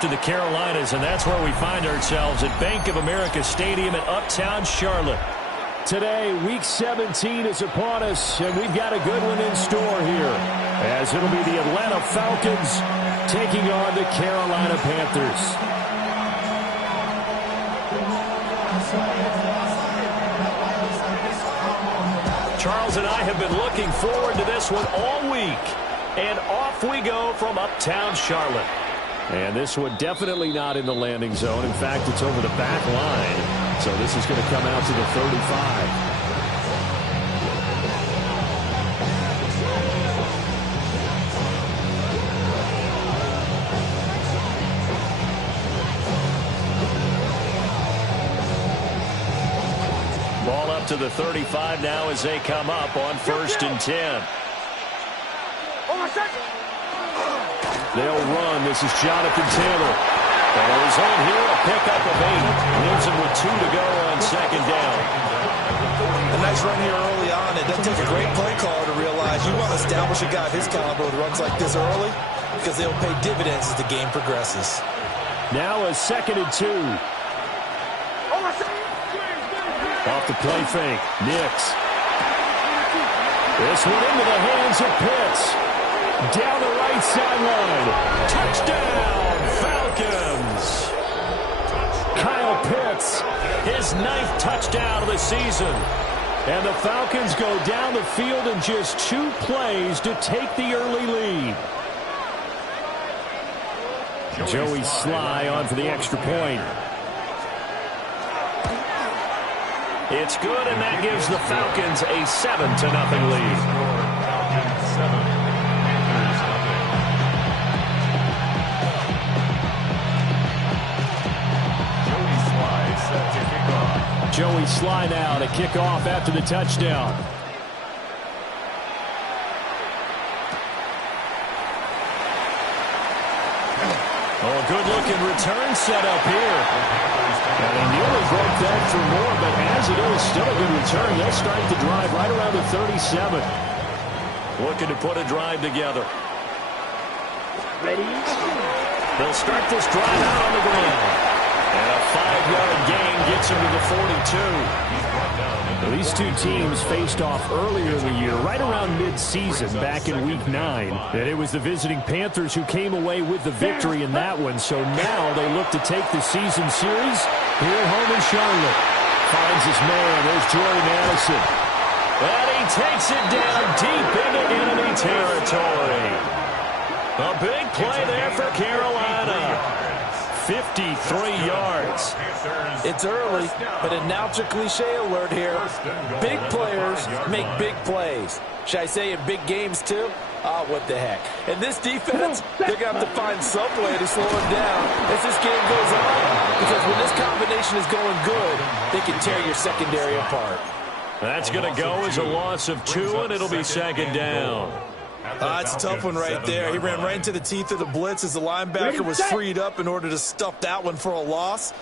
To the Carolinas, and that's where we find ourselves at Bank of America Stadium in Uptown Charlotte. Today, Week 17 is upon us, and we've got a good one in store here, as it'll be the Atlanta Falcons taking on the Carolina Panthers. Charles and I have been looking forward to this one all week, and off we go from Uptown Charlotte. And this one definitely not in the landing zone. In fact, it's over the back line. So this is going to come out to the 35. Ball up to the 35 now as they come up on 1st and 10. They'll run. This is Jonathan Taylor. There's on here a pickup of 8. Leaves him with 2 to go on 2nd down. A nice run here early on. It doesn't take a great play caller to realize you want to establish a guy of his caliber with runs like this early because they'll pay dividends as the game progresses. Now a 2nd and 2. Off the play fake. Nix. This one into the hands of Pitts. Down the right sideline. Touchdown, Falcons. Kyle Pitts. His 9th touchdown of the season. And the Falcons go down the field in just 2 plays to take the early lead. Joey Sly on for the extra point. It's good, and that gives the Falcons a 7-0 lead. Joey Sly now to kick off after the touchdown. Oh, good-looking return set up here. And they nearly broke that for more, but as it is, still a good return. They'll start the drive right around the 37. Looking to put a drive together. Ready? They'll start this drive out on the ground. And a 5-yard gain gets him to the 42. Well, these two teams faced off earlier in the year, right around mid-season, back in Week 9. And it was the visiting Panthers who came away with the victory in that one. So now they look to take the season series here at home in Charlotte. Finds his man. There's Jordan Addison. And he takes it down deep into enemy territory. A big play there for Carolina. 53 yards. It's early, but a now-to cliche alert here. Big players make big plays. Should I say in big games, too? Oh, what the heck. And this defense, they're going to have to find some way to slow it down as this game goes on. Because when this combination is going good, they can tear your secondary apart. That's going to go as a loss of 2, and it'll be 2nd down. It's a tough one right there. He ran right into the teeth of the blitz as the linebacker was freed up in order to stuff that one for a loss.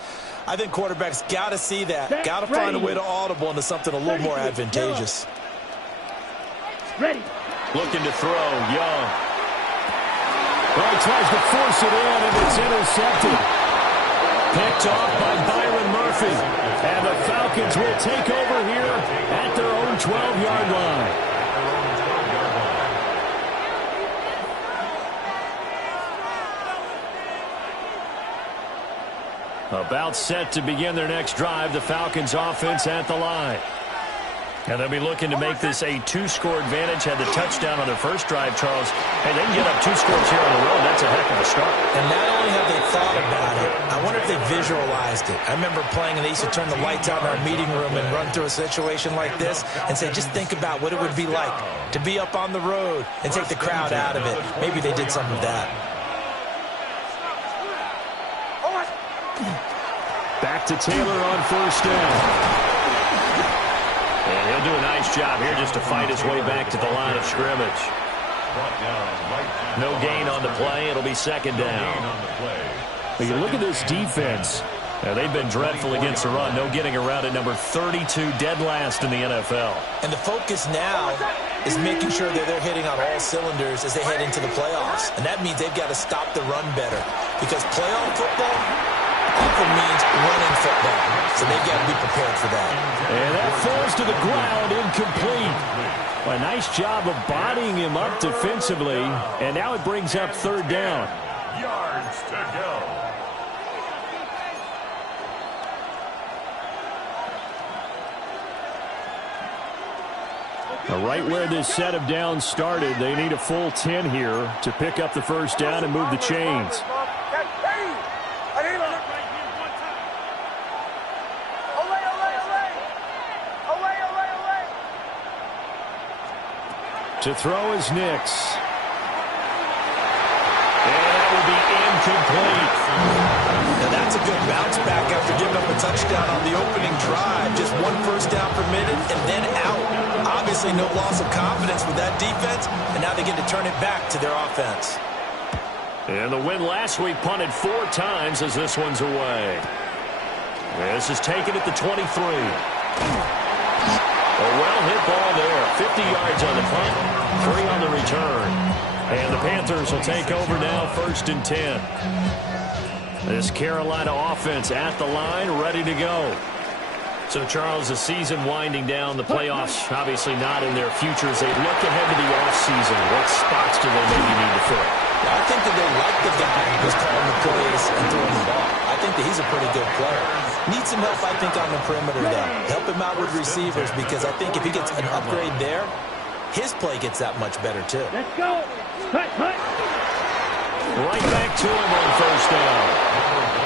I think quarterbacks got to see that. Got to find a way to audible into something a little more advantageous. Ready. Looking to throw, Young. Well, he tries to force it in, and it's intercepted. Picked off by Byron Murphy. And the Falcons will take over here at their own 12-yard line. About set to begin their next drive, the Falcons offense at the line. And they'll be looking to make this a 2-score advantage. Had the touchdown on their first drive, Charles. Hey, they can get up 2 scores here on the road. That's a heck of a start. And not only have they thought about it, I wonder if they visualized it. I remember playing, and they used to turn the lights out in our meeting room and run through a situation like this and say, just think about what it would be like to be up on the road and take the crowd out of it. Maybe they did some of that. Back to Taylor on 1st down. And he'll do a nice job here just to fight his way back to the line of scrimmage. No gain on the play. It'll be 2nd down. But you look at this defense. They've been dreadful against the run. No getting around at number 32, dead last in the NFL. And the focus now is making sure that they're hitting on all cylinders as they head into the playoffs. And that means they've got to stop the run better. because playoff football often means running football. So they've got to be prepared for that. And that falls to the ground, incomplete. A nice job of bodying him up defensively, and now it brings up third down. Yards to go. Right where this set of downs started, they need a full 10 here to pick up the first down and move the chains. To throw is Nix. And that will be incomplete. Now that's a good bounce back after giving up a touchdown on the opening drive. Just one first down permitted and then out. Obviously no loss of confidence with that defense, and now they get to turn it back to their offense. And the win last week punted 4 times as this one's away. This is taken at the 23. A well-hit ball there. 50 yards on the punt, 3 on the return. And the Panthers will take over now, 1st and 10. This Carolina offense at the line, ready to go. So, Charles, the season winding down, the playoffs obviously not in their future as they look ahead to the offseason. What spots do they maybe need to fill? I think that they like the guy who's calling the plays and throwing the ball. I think that he's a pretty good player. Needs some help, I think, on the perimeter, though. Help him out with receivers because I think if he gets an upgrade there, his play gets that much better, too. Let's go. Cut. Right back to him on first down.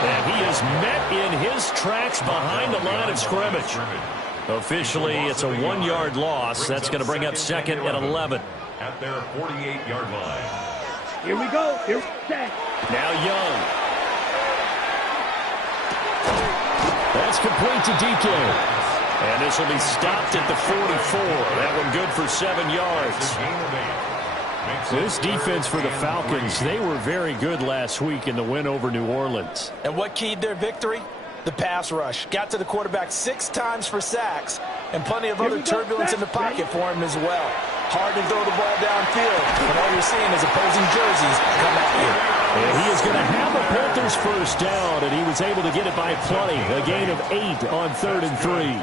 And he is met in his tracks behind the line of scrimmage. Officially, it's a 1-yard loss. That's going to bring up 2nd and 11. At their 48-yard line. Here we go. Here set. Now Young. That's complete to DK. And this will be stopped at the 44. That one good for 7 yards. This defense for the Falcons, they were very good last week in the win over New Orleans. And what keyed their victory? The pass rush. Got to the quarterback 6 times for sacks, and plenty of other turbulence in the pocket for him as well. Hard to throw the ball downfield, and all you're seeing is opposing jerseys come at you. And he is going to have the Panthers first down, and he was able to get it by plenty. A gain of 8 on 3rd and 3.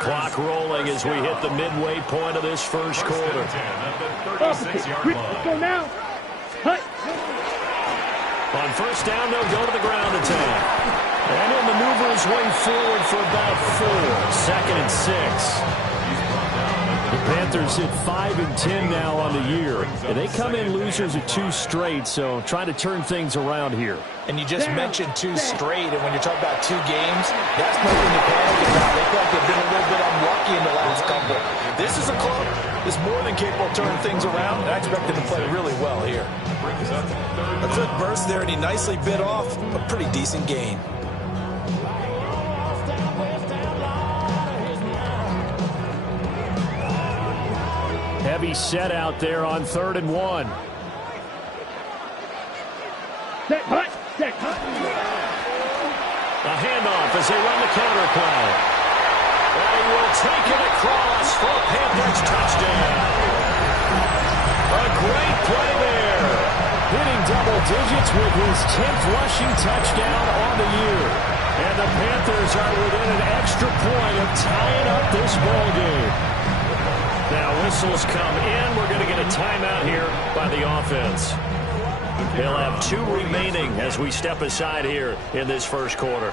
Clock rolling as we hit the midway point of this first quarter. Let's go now. Cut. On first down, they'll go to the ground attack. And he'll maneuver his way forward for about 4. 2nd and 6. The Panthers hit 5 and 10 now on the year. And they come in losers of 2 straight, so trying to turn things around here. And you just mentioned 2 straight, and when you're talking about 2 games, that's nothing to panic about. They feel like they've been a little bit unlucky in the last couple. This is a club that's more than capable of turning things around, and I expect them to play really well here. A quick burst there, and he nicely bit off a pretty decent gain. Heavy set out there on 3rd and 1. Set. Cut. A handoff as they run the counter play. And he will take it across for a Panthers touchdown. A great play there. Hitting double digits with his 10th rushing touchdown on the year. And the Panthers are within an extra point of tying up this ball game. Now whistles come in. We're going to get a timeout here by the offense. They'll have 2 remaining as we step aside here in this first quarter.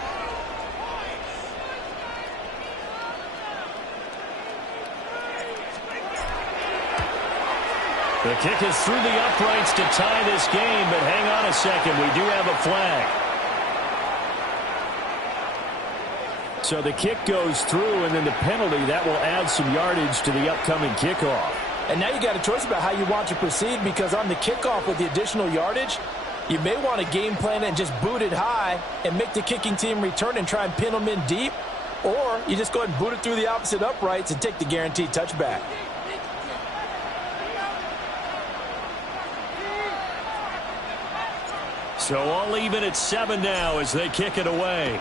The kick is through the uprights to tie this game, but hang on a second. We do have a flag. So the kick goes through, and then the penalty, that will add some yardage to the upcoming kickoff. And now you got a choice about how you want to proceed, because on the kickoff with the additional yardage, you may want to game plan it and just boot it high and make the kicking team return and try and pin them in deep. Or you just go ahead and boot it through the opposite uprights and take the guaranteed touchback. So all even at 7 now as they kick it away.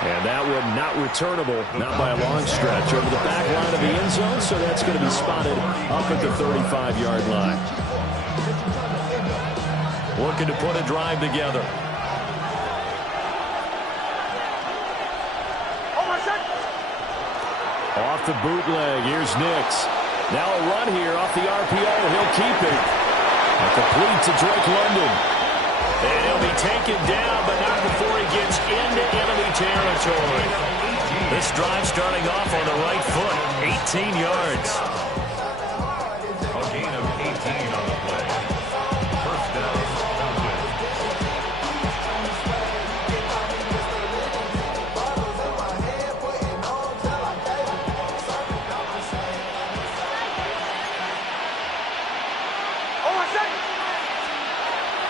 And that one not returnable, not by a long stretch, over the back line of the end zone, so that's going to be spotted up at the 35-yard line. looking to put a drive together. Off the bootleg, here's Nix. Now a run here off the RPO. He'll keep it. And complete to Drake London. And he'll be taken down, but not before he gets into enemy territory. This drive starting off on the right foot, 18 yards. A gain of 18 on the play. First down, Falcons.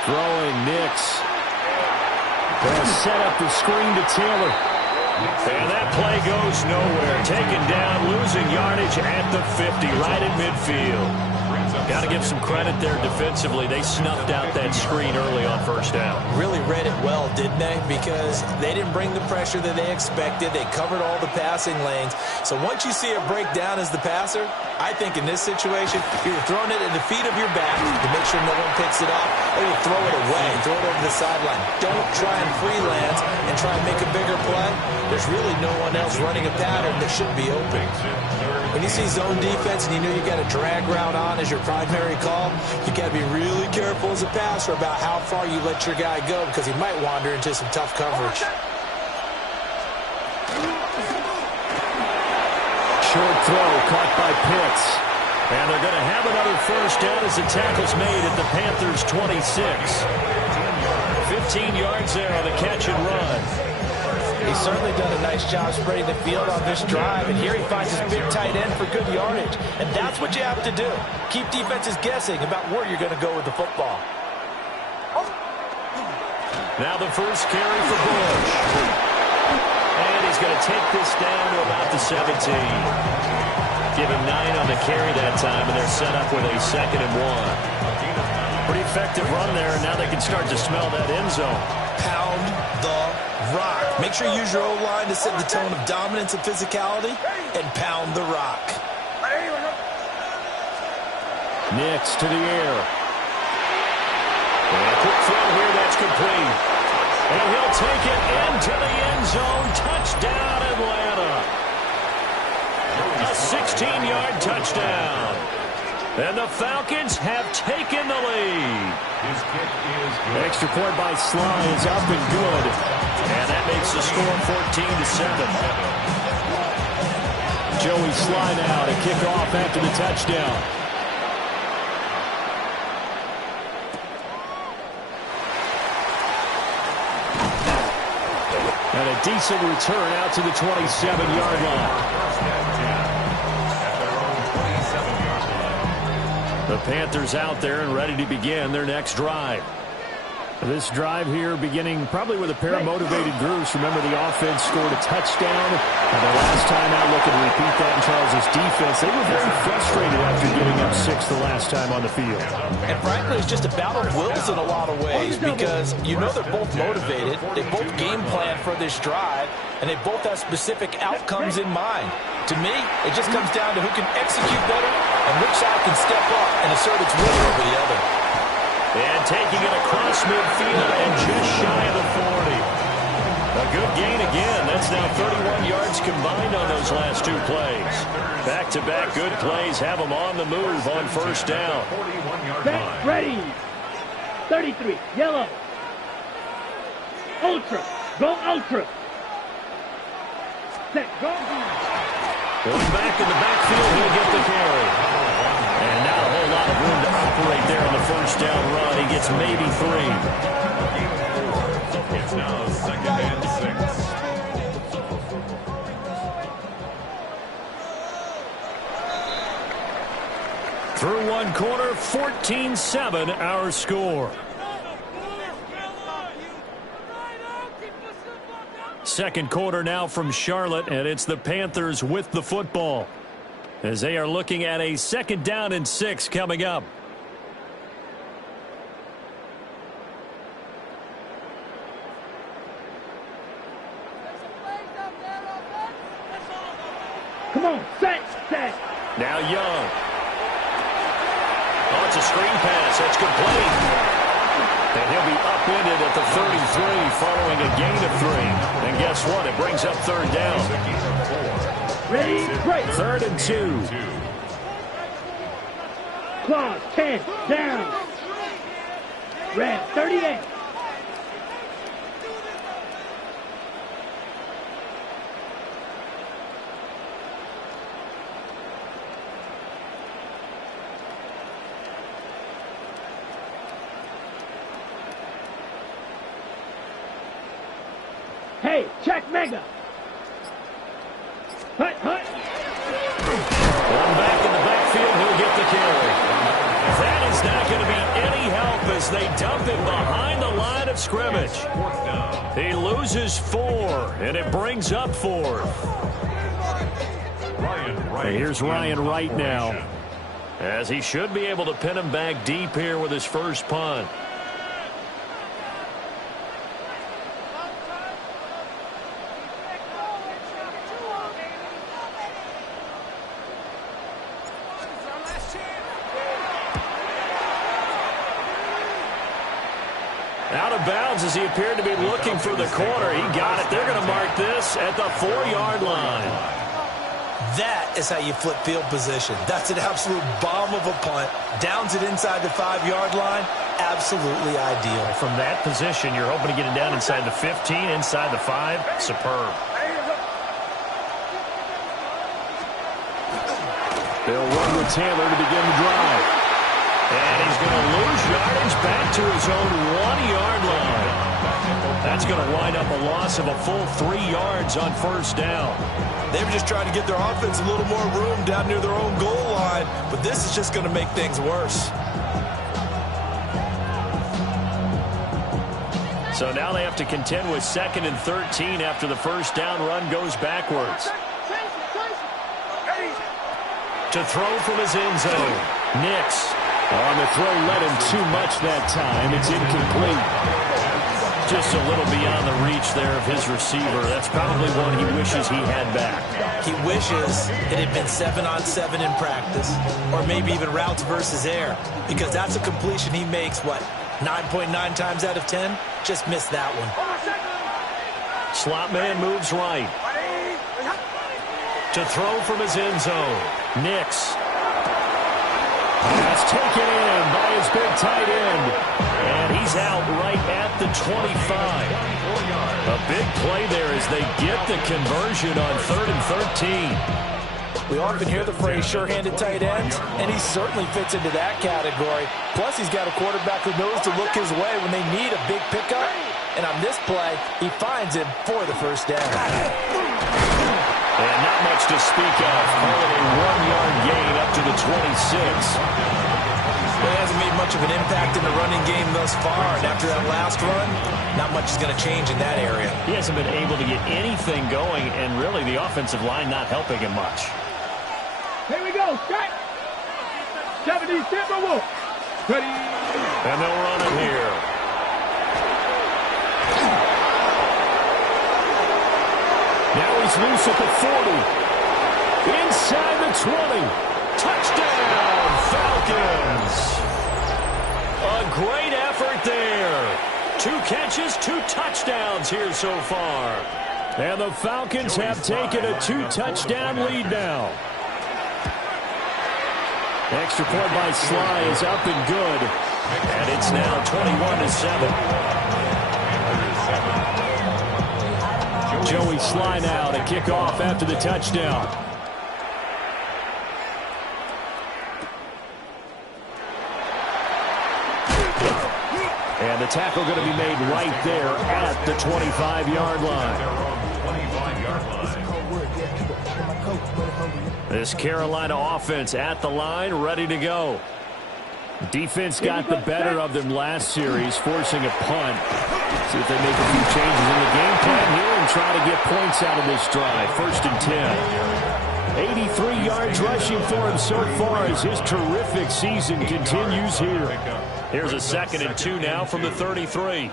Throwing Nix. They'll set up the screen to Taylor. And that play goes nowhere. Taken down, losing yardage at the 50, right at midfield. Got to give some credit there defensively. They snuffed out that screen early on first down. Really read it well, didn't they? Because they didn't bring the pressure that they expected. They covered all the passing lanes. So once you see it break down as the passer, I think in this situation, you're throwing it at the feet of your back to make sure no one picks it up, or you throw it away, throw it over the sideline. Don't try and freelance and try and make a bigger play. There's really no one else running a pattern that should be open. When you see zone defense and you know you got a drag route on as your primary call, you got to be really careful as a passer about how far you let your guy go because he might wander into some tough coverage. Short throw caught by Pitts. And they're going to have another first down as the tackle's made at the Panthers' 26. 15 yards there on the catch and run. He's certainly done a nice job spreading the field on this drive, and here he finds his big tight end for good yardage. And that's what you have to do. Keep defenses guessing about where you're going to go with the football. Now the first carry for Bush. And he's going to take this down to about the 17. Give him 9 on the carry that time, and they're set up with a 2nd and 1. Pretty effective run there, and now they can start to smell that end zone. Pound the rock. Make sure you use your O-line to set the tone of dominance and physicality, and pound the rock. Nix to the air. And a quick throw here, that's complete. And he'll take it into the end zone. Touchdown, Atlanta. A 16-yard touchdown. And the Falcons have taken the lead. His kick is good. Extra point by Sly is up and good. And that makes the score 14-7. Joey Sly now to kick off after the touchdown. And a decent return out to the 27-yard line. The Panthers out there and ready to begin their next drive. This drive here beginning probably with a pair of motivated groups. Remember, the offense scored a touchdown. And the last time out, looking to repeat that in Charles' defense. They were very frustrated after giving up 6 the last time on the field. And frankly, it's just a battle of wills in a lot of ways because you know they're both motivated. They both game plan for this drive, and they both have specific outcomes in mind. To me, it just comes down to who can execute better and which side can step up and assert its will over the other. And taking it across midfield and just shy of the 40. A good gain again. That's now 31 yards combined on those last 2 plays. Back-to-back good plays have them on the move on first down. 41-yard Set, line. ready. 33, yellow. Ultra, go ultra. Set, go. Going back in the backfield, he'll get the carry. And not a whole lot of room to operate there on the first down run. He gets maybe 3. It's now 2nd and 6. Through one quarter, 14-7 our score. Second quarter now from Charlotte, and it's the Panthers with the football as they are looking at a 2nd down and 6 coming up. Come on, set, set. Now Young. Oh, it's a screen pass. That's complete. And suspended at the 33 following a gain of 3. And guess what? It brings up third down. Ready, break. 3rd and 2. Clause 10, down. Red 38. Hey, check mega. Hut, hut. One back in the backfield, he'll get the carry. That is not going to be any help as they dump him behind the line of scrimmage. He loses 4, and it brings up 4th. And here's Ryan Wright now. As he should be able to pin him back deep here with his first punt. Out of bounds as he appeared to be looking for the corner. He got it. They're going to mark this at the 4-yard line. That is how you flip field position. That's an absolute bomb of a punt. Downs it inside the 5-yard line. Absolutely ideal. From that position, you're hoping to get it down inside the 15, inside the 5. Superb. They'll run with Taylor to begin the drive. And he's going to lose yardage back to his own 1-yard line. That's going to wind up a loss of a full 3 yards on first down. They were just trying to get their offense a little more room down near their own goal line, but this is just going to make things worse. So now they have to contend with 2nd and 13 after the first down run goes backwards. To throw from his end zone, Nix. On the throw, led him too much that time. It's incomplete. Just a little beyond the reach there of his receiver. That's probably one he wishes he had back. He wishes it had been 7-on-7 in practice, or maybe even routes versus air, because that's a completion he makes, 9.9 times out of 10? Just missed that one. Slot man moves right. To throw from his end zone, Nix. That's taken in by his big tight end. And he's out right at the 25. A big play there as they get the conversion on 3rd and 13. We often hear the phrase sure-handed tight ends, and he certainly fits into that category. Plus, he's got a quarterback who knows to look his way when they need a big pickup. And on this play, he finds him for the first down. And not much to speak of. Call it a 1-yard gain up to the 26. Well, he hasn't made much of an impact in the running game thus far. And after that last run, not much is going to change in that area. He hasn't been able to get anything going, and really the offensive line not helping him much. Here we go, strike. 70 Timberwolves. Ready. And they'll run him here. Now he's loose at the 40. Inside the 20. Touchdown, Falcons. A great effort there. 2 catches, 2 touchdowns here so far. And the Falcons have taken a 2-touchdown lead now. Extra point by Sly is up and good. And it's now 21-7. Joey Sly now to kick off after the touchdown. And the tackle going to be made right there at the 25-yard line. This Carolina offense at the line, ready to go. Defense got the better of them last series, forcing a punt. See if they make a few changes in the game plan here and try to get points out of this drive. 1st and 10. 83 yards rushing for him so far as his terrific season continues here. Here's a 2nd and 2 now from the 33.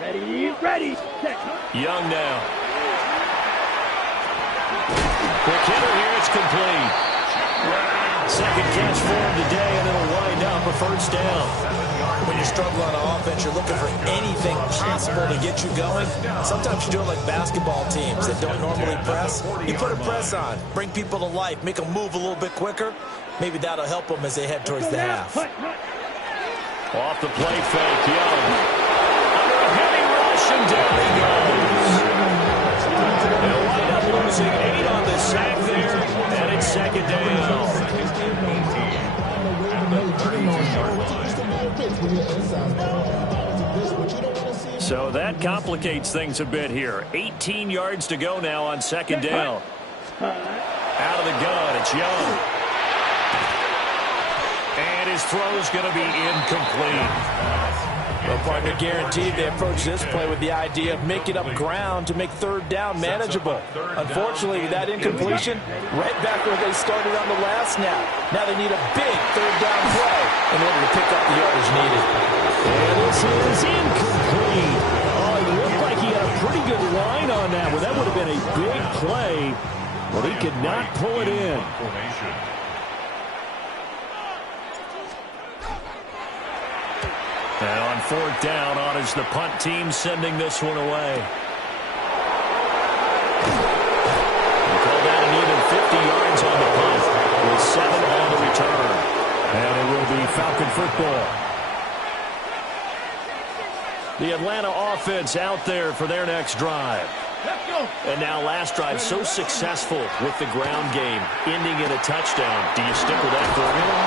Ready, ready, set. Young now. Quick hitter here, it's complete. 2nd catch for him today, and it'll wind up a first down. When you struggle on offense, you're looking for anything possible to get you going. Sometimes you do it like basketball teams that don't normally press. You put a press on, bring people to life, make them move a little bit quicker. Maybe that'll help them as they head towards the half. Off the play fake, Young. Under a heavy rush, and down he goes. They'll wind up losing 8 on the sack there, and it's second down. So that complicates things a bit here. 18 yards to go now on second down. Out of the gun, it's Young. And his throw's going to be incomplete. Well, partner, guaranteed they approach this play with the idea of making up ground to make third down manageable. Unfortunately, with that incompletion, right back where they started on the last snap. Now they need a big third down play in order to pick up the yardage needed. And this is incomplete. Oh, it looked like he had a pretty good line on that one. That would have been a big play, but he could not pull it in. And on fourth down, on is the punt team sending this one away. They call that an even 50 yards on the punt with 7 on the return. And it will be Falcon football. The Atlanta offense out there for their next drive. And now last drive so successful with the ground game, ending in a touchdown. Do you stick with that formula?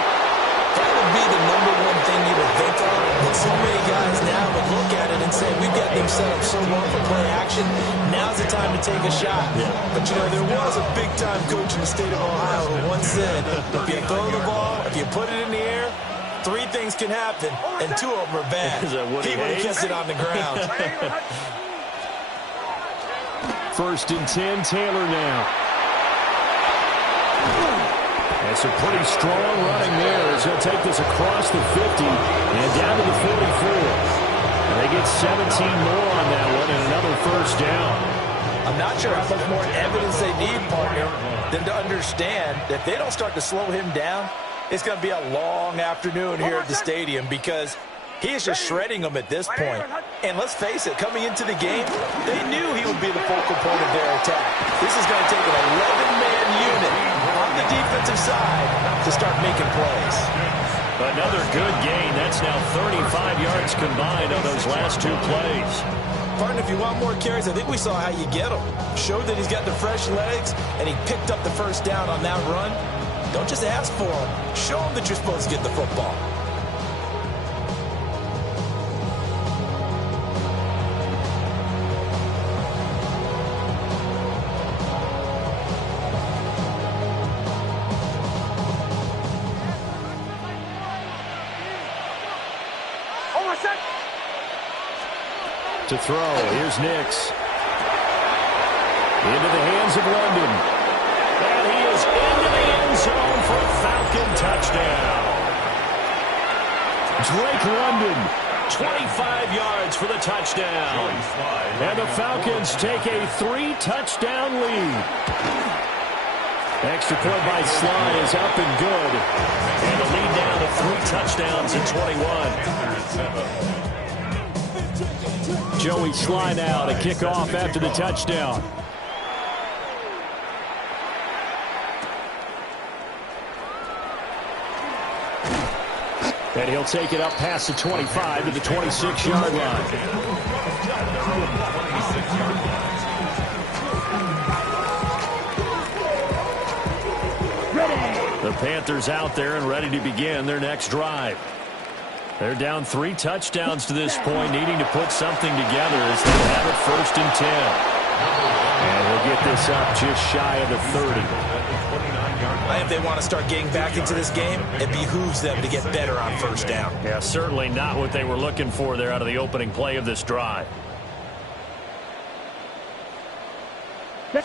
That would be the #1 thing you would think of. But so many guys now would look at it and say, we've got them set up so well for play action. Now's the time to take a shot. Yeah. But, you know, there was a big-time coach in the state of Ohio who once said, if you throw the ball, if you put it in the air, 3 things can happen, and 2 of them are bad. He would have kept it on the ground. First and 10, Taylor now. And some pretty strong running there as he'll take this across the 50 and down to the 44. And they get 17 more on that one and another first down. I'm not sure how much more evidence they need, partner, than to understand that if they don't start to slow him down, it's going to be a long afternoon here at the stadium because he is just shredding them at this point. And let's face it, coming into the game, they knew he would be the focal point of their attack. This is going to take an 11-man unit on the defensive side to start making plays. Another good gain. That's now 35 yards combined on those last 2 plays. Partner, if you want more carries, I think we saw how you get them. Showed that he's got the fresh legs, and he picked up the first down on that run. Don't just ask for him. Show him that you're supposed to get the football. To throw, here's Nix. Into the hands of London. And he is into the end zone for a Falcon touchdown. Drake London. 25 yards for the touchdown. And the Falcons take a 3-touchdown lead. Extra point by Sly is up and good. And the lead down to 3 touchdowns in 21. Joey Sly now to kick off after the touchdown. And he'll take it up past the 25 to the 26-yard line. The Panthers out there and ready to begin their next drive. They're down 3 touchdowns to this point, needing to put something together as they have it first and 10. And he'll get this up just shy of the 30. If they want to start getting back into this game, it behooves them to get better on first down. Yeah, certainly not what they were looking for there out of the opening play of this drive. And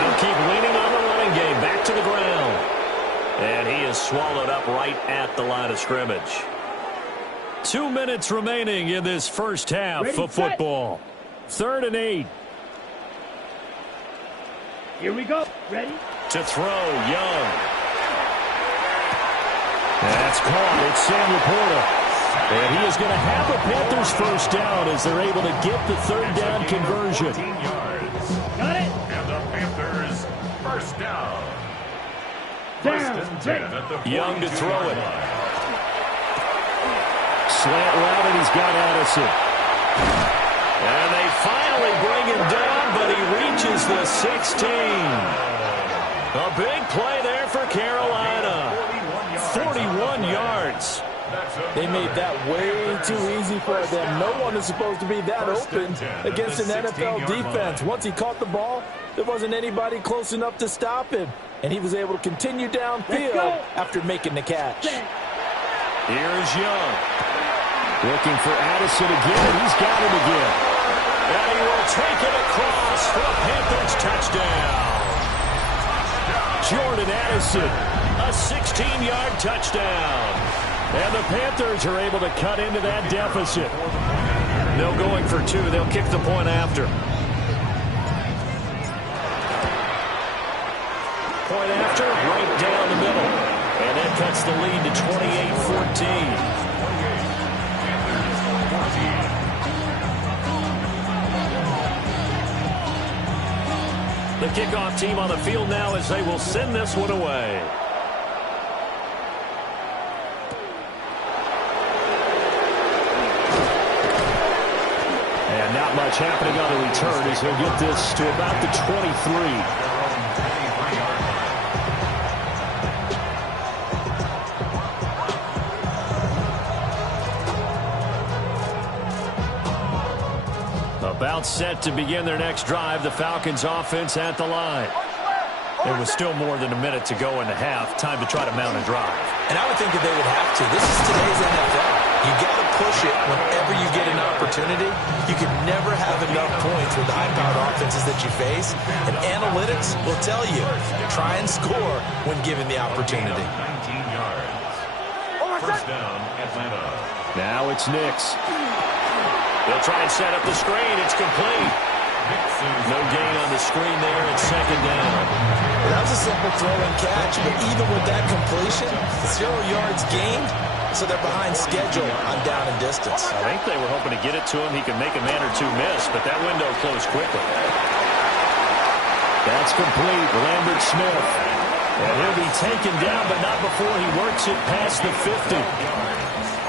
he'll keep leaning on the running game, back to the ground. And he is swallowed up right at the line of scrimmage. 2 minutes remaining in this first half of football. 3rd and 8. Here we go. Ready? To throw, Young. That's caught. It's Sam Laporta. And he is going to have the Panthers first down as they're able to get the third down conversion. Got it. And the Panthers first down. Young to throw it. Slant route, and he's got Addison. And they finally bring him down, but he reaches the 16. A big play there for Carolina. 41 yards. They made that way too easy for them. No one is supposed to be that open against an NFL defense. Once he caught the ball, there wasn't anybody close enough to stop him. And he was able to continue downfield after making the catch. Here's Young. Looking for Addison again. He's got him again. And he will take it across for a Panthers touchdown. Jordan Addison. A 16-yard touchdown. And the Panthers are able to cut into that deficit. No going for two. They'll kick the point after. Point after, right down the middle. And that cuts the lead to 28-14. The kickoff team on the field now as they will send this one away. And not much happening on the return as he'll get this to about the 23. About set to begin their next drive, the Falcons offense at the line. There was still more than a minute to go in the half. Time to try to mount a drive. And I would think that they would have to. This is today's NFL. You got to push it whenever you get an opportunity. You can never have enough points with the high-powered offenses that you face. And analytics will tell you, try and score when given the opportunity. 19 yards. First down, Atlanta. Now it's Nix. They'll try and set up the screen. It's complete. No gain on the screen there. It's second down. Well, that was a simple throw and catch, but even with that completion, 0 yards gained, so they're behind schedule on down and distance. I think they were hoping to get it to him. He could make a man or two miss, but that window closed quickly. That's complete. Lambert Smith. And he'll be taken down, but not before he works it past the 50.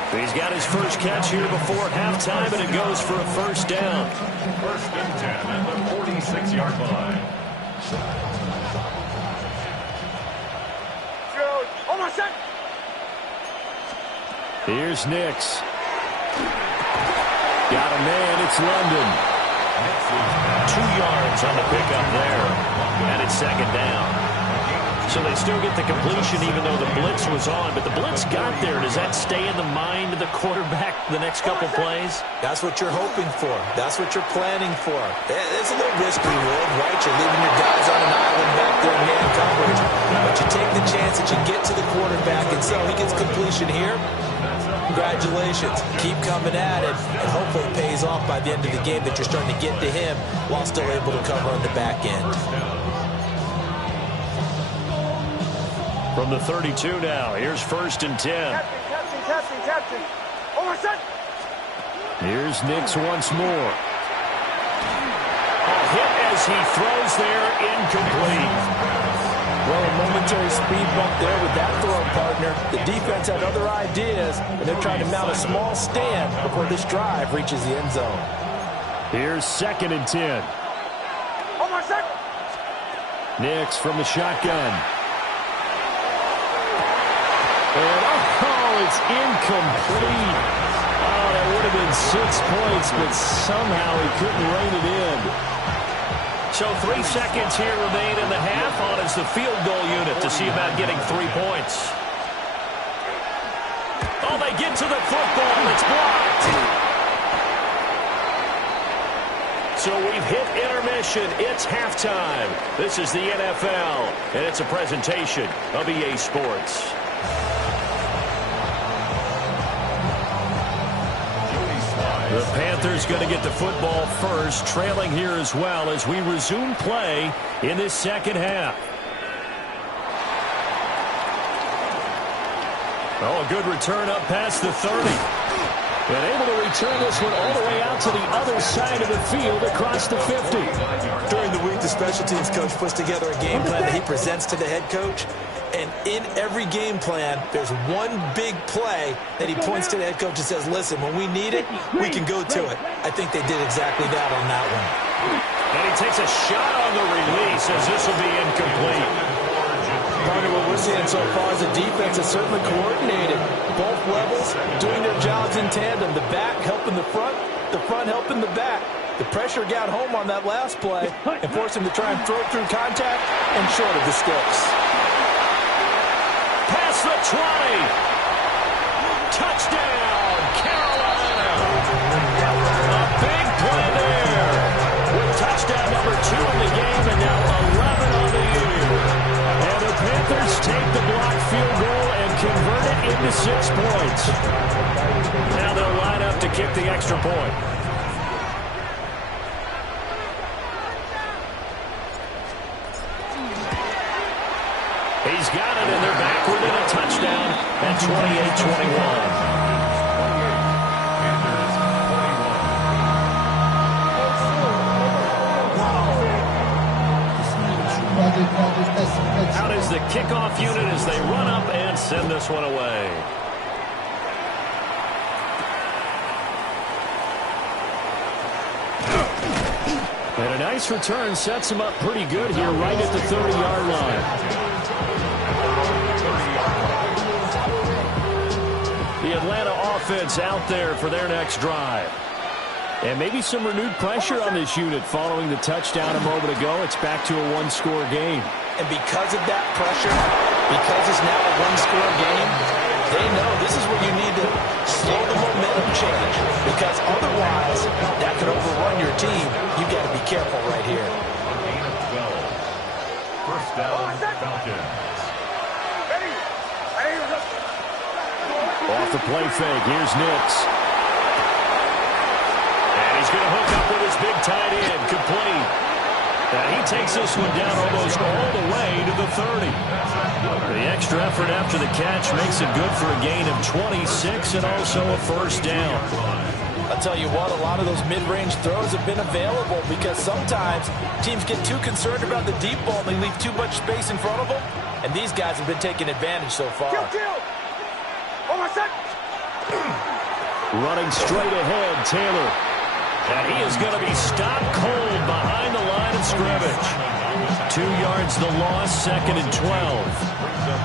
He's got his first catch here before halftime, and it goes for a first down. First and 10 at the 46-yard line. Here's Nix. Got a man. It's London. 2 yards on the pickup there, and it's second down. So they still get the completion even though the blitz was on. But the blitz got there. Does that stay in the mind of the quarterback the next couple plays? That's what you're hoping for. That's what you're planning for. It's a little risk-reward, right? You're leaving your guys on an island back there in man coverage. But you take the chance that you get to the quarterback, and so he gets completion here. Congratulations. Keep coming at it, and hopefully it pays off by the end of the game that you're starting to get to him while still able to cover on the back end. From the 32 now, here's first and 10. Captain. Over set. Here's Nix once more. A hit as he throws there, incomplete. Well, a momentary speed bump there with that throw, partner. The defense had other ideas, and they're trying to mount a small stand before this drive reaches the end zone. Here's second and 10. Over set. Nix from the shotgun. And, it's incomplete. Oh, that would have been 6 points, but somehow he couldn't rein it in. So 3 seconds here remain in the half on as the field goal unit to see about getting 3 points. Oh, they get to the football. It's blocked. So we've hit intermission. It's halftime. This is the NFL, and it's a presentation of EA Sports. The Panthers going to get the football first, trailing here as well as we resume play in this second half. Oh, a good return up past the 30. And able to return this one all the way out to the other side of the field across the 50. During the week, the special teams coach puts together a game plan that he presents to the head coach. And in every game plan, there's one big play that he points to the head coach and says, listen, when we need it, we can go to it. I think they did exactly that on that one. And he takes a shot on the release as this will be incomplete. Partner, what we're seeing so far is the defense is certainly coordinated. Both levels doing their jobs in tandem. The back helping the front helping the back. The pressure got home on that last play and forced him to try and throw through contact and short of the sticks. Past the 20. Touchdown, Carolina. A big play there. With touchdown number 2 in the game and now 11 on the year. And the Panthers take the blocked field goal and convert it into 6 points. Now they'll line up to kick the extra point. He's got it, and they're back within a touchdown at 28-21. Out is the kickoff unit as they run up and send this one away. And a nice return sets him up pretty good here right at the 30-yard line. The Atlanta offense out there for their next drive. And maybe some renewed pressure on this unit following the touchdown a moment ago. It's back to a one-score game. And because of that pressure, because it's now a one-score game, they know this is where you need to slow the momentum change. Because otherwise, that could overrun your team. You've got to be careful right here. Gain of 12. First down, Falcons. Off the play fake, here's Nix. And he's going to hook up with his big tight end, complete. And he takes this one down almost all the way to the 30. The extra effort after the catch makes it good for a gain of 26 and also a first down. I'll tell you what, a lot of those mid-range throws have been available because sometimes teams get too concerned about the deep ball and they leave too much space in front of them. And these guys have been taking advantage so far. Running straight ahead, Taylor. And he is going to be stopped cold behind the line of scrimmage. 2 yards the loss, 2nd and 12.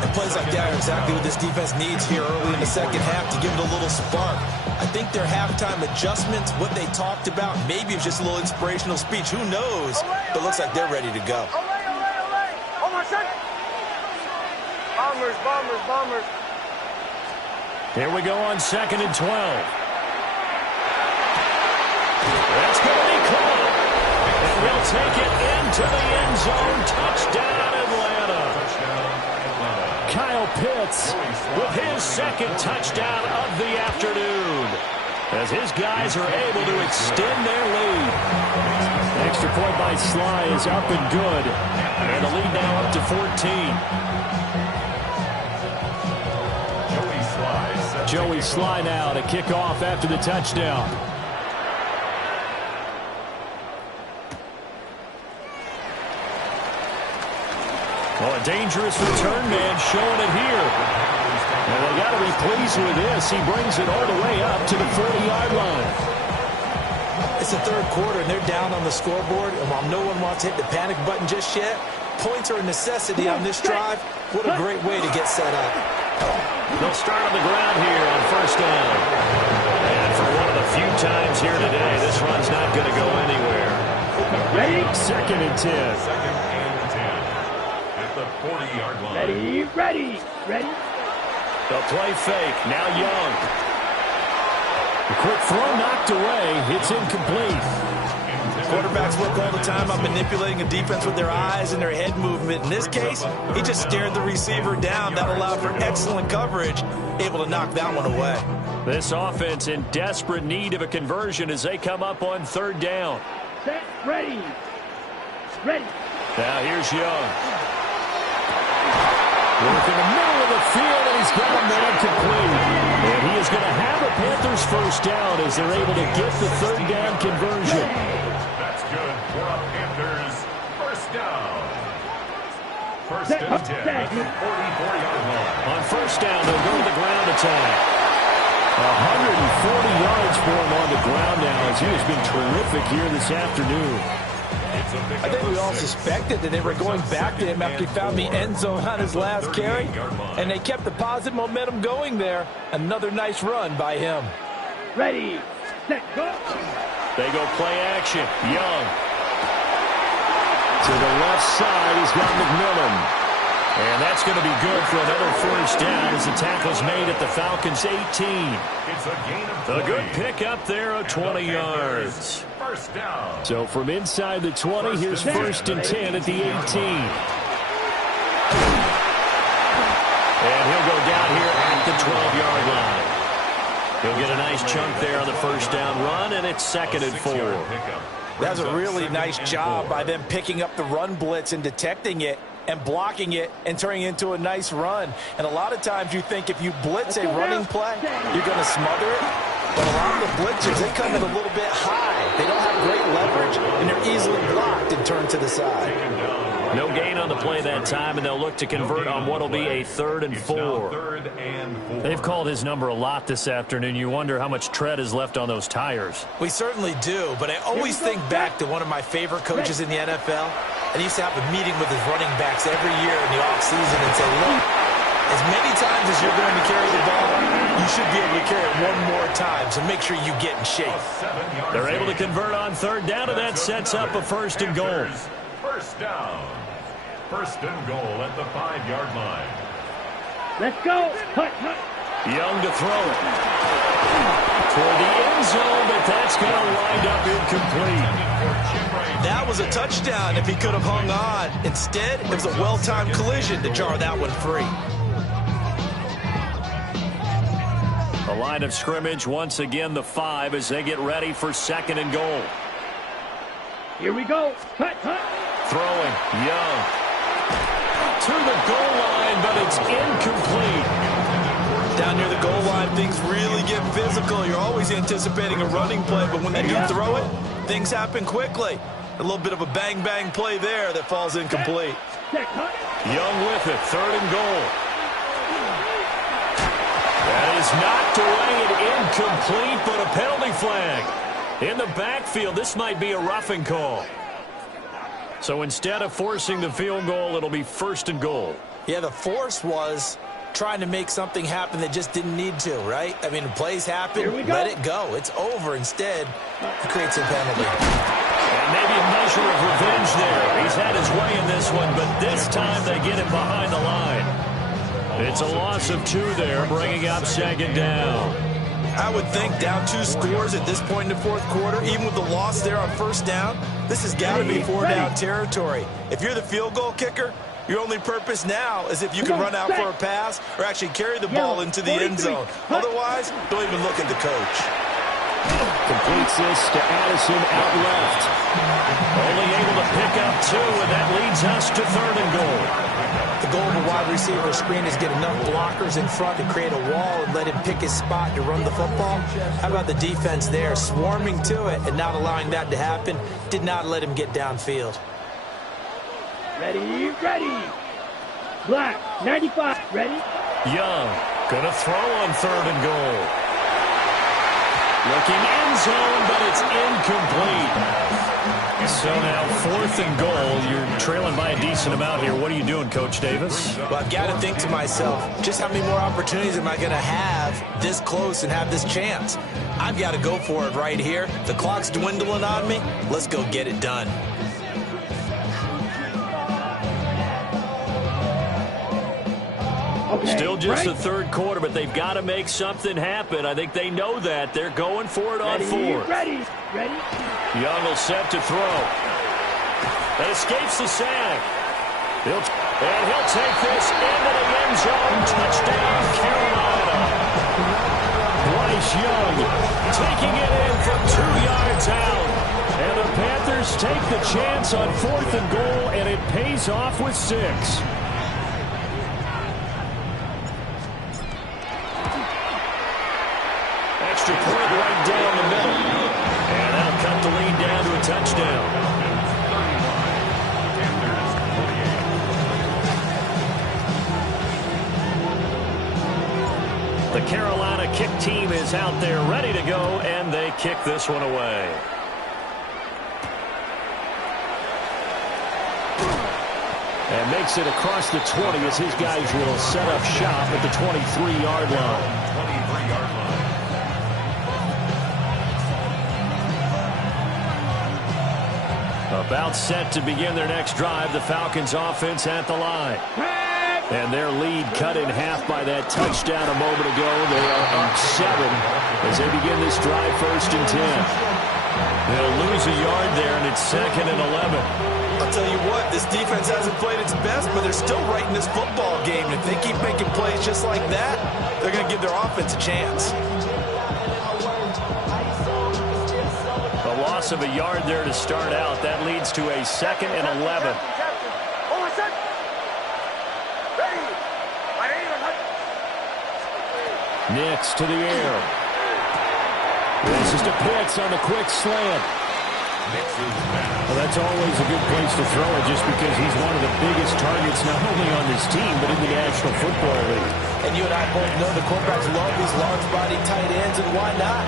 And plays like that are exactly what this defense needs here early in the second half to give it a little spark. I think their halftime adjustments, what they talked about, maybe it's just a little inspirational speech. Who knows? But it looks like they're ready to go. Bombers, bombers, bombers. Here we go on 2nd and 12. That's going to be caught. And we'll take it into the end zone. Touchdown, Atlanta. Kyle Pitts With his 2nd touchdown of the afternoon. As his guys are able to extend their lead. Extra point by Sly is up and good. And the lead now up to 14. Joey Sly now to kick off after the touchdown. Well, a dangerous return man showing it here. And they got to be pleased with this. He brings it all the way up to the 40-yard line. It's the third quarter, and they're down on the scoreboard. And while no one wants to hit the panic button just yet, points are a necessity on this drive. What a great way to get set up. They'll start on the ground here on first down. And for one of the few times here today, this run's not going to go anywhere. Ready? 2nd and 10. 2nd and 10. At the 40-yard line. Ready. The play fake. Now Young. A quick throw knocked away. It's incomplete. Quarterbacks work all the time on manipulating a defense with their eyes and their head movement. In this case, he just stared the receiver down. That allowed for excellent coverage, able to knock that one away. This offense in desperate need of a conversion as they come up on 3rd down. Set, ready. Now here's Young. Work in the middle of the field, and he's got him there complete. And he is going to have a Panthers first down as they're able to get the third down conversion. That's good for a Panthers first down. First and 10 at the 44-yard line. On first down, they'll go to the ground attack. 140 yards for him on the ground now as he has been terrific here this afternoon. I think we all suspected that they were going back to him after he found the end zone on his last carry, and they kept the positive momentum going there. Another nice run by him. Ready, set, go. They go play action. Young. To the left side, he's got McMillan. And that's going to be good for another first down as the tackle's made at the Falcons' 18. It's a gain of 20. A good pick up there of 20 yards. First down. So from inside the 20, here's first and 10 at the 18. And he'll go down here at the 12-yard line. He'll get a nice chunk there on the first down run, and it's second and 4. That was a really nice job by them picking up the run blitz and detecting it and blocking it and turning it into a nice run. And a lot of times you think if you blitz a running play, you're going to smother it. But a lot of the blitzers, they come in a little bit high. They don't have great leverage, and they're easily blocked and turned to the side. No gain on the play that time, and they'll look to convert on what will be a 3rd and 4. They've called his number a lot this afternoon. You wonder how much tread is left on those tires. We certainly do, but I always think back to one of my favorite coaches in the NFL. And he used to have a meeting with his running backs every year in the offseason and say, look, as many times as you're going to carry the ball, you should be able to carry it one more time, so make sure you get in shape. They're able to convert on third down, and that sets up a first and goal. First down. First and goal at the 5-yard line. Let's go. Hut, hut. Young to throw it. Toward the end zone, but that's going to wind up incomplete. That was a touchdown if he could have hung on. Instead, it was a well-timed collision to jar that one free. The line of scrimmage, once again, the 5 as they get ready for second and goal. Here we go. Hut, hut. Throwing, Young. To the goal line, but it's incomplete. Down near the goal line, things really get physical. You're always anticipating a running play, but when they do throw it, things happen quickly. A little bit of a bang-bang play there that falls incomplete. Young with it, 3rd and goal. That is knocked away and incomplete, but a penalty flag. In the backfield, this might be a roughing call. So instead of forcing the field goal, it'll be 1st and goal. Yeah, the force was trying to make something happen that just didn't need to, right? I mean, plays happen, let it go. It's over. Instead, it creates a penalty. And maybe a measure of revenge there. He's had his way in this one, but this time they get him behind the line. It's a loss of 2 there, bringing up second down. I would think down 2 scores at this point in the 4th quarter, even with the loss there on first down, this has got to be 4-down territory. If you're the field goal kicker, your only purpose now is if you can run out for a pass or actually carry the ball into the end zone. Otherwise, don't even look at the coach. Completes this to Addison out left. Only able to pick up 2, and that leads us to 3rd and goal. The goal of a wide receiver screen is get enough blockers in front to create a wall and let him pick his spot to run the football. How about the defense there, swarming to it and not allowing that to happen? Did not let him get downfield. Ready, ready. Black, 95, ready. Young, gonna throw on 3rd and goal. Looking end zone, but it's incomplete. So now 4th and goal. You're trailing by a decent amount here. What are you doing, Coach Davis? Well, I've got to think to myself, just how many more opportunities am I going to have this close and have this chance? I've got to go for it right here. The clock's dwindling on me. Let's go get it done. Still just the 3rd quarter, but they've got to make something happen. I think they know that. They're going for it on 4th. Ready. Young will set to throw. That escapes the sack. He'll take this into the end zone. Touchdown, Carolina. Bryce Young taking it in from 2 yards out. And the Panthers take the chance on 4th and goal, and it pays off with 6. it right down the middle. And that'll cut the lead down to a touchdown. The Carolina kick team is out there ready to go, and they kick this one away. And makes it across the 20 as his guys will set up shop at the 23-yard line. 23-yard line. About set to begin their next drive, the Falcons offense at the line. And their lead cut in half by that touchdown a moment ago. They are up 7 as they begin this drive, 1st and 10. They'll lose a yard there, and it's 2nd and 11. I'll tell you what, this defense hasn't played its best, but they're still right in this football game. And if they keep making plays just like that, they're going to give their offense a chance. A loss of a yard there to start out. That leads to a 2nd and 11. Nix to the air. This is to Pitts on the quick slant. Well, that's always a good place to throw it just because he's one of the biggest targets not only on this team but in the National Football League. And you and I both know the quarterbacks love these large-body tight ends, and why not?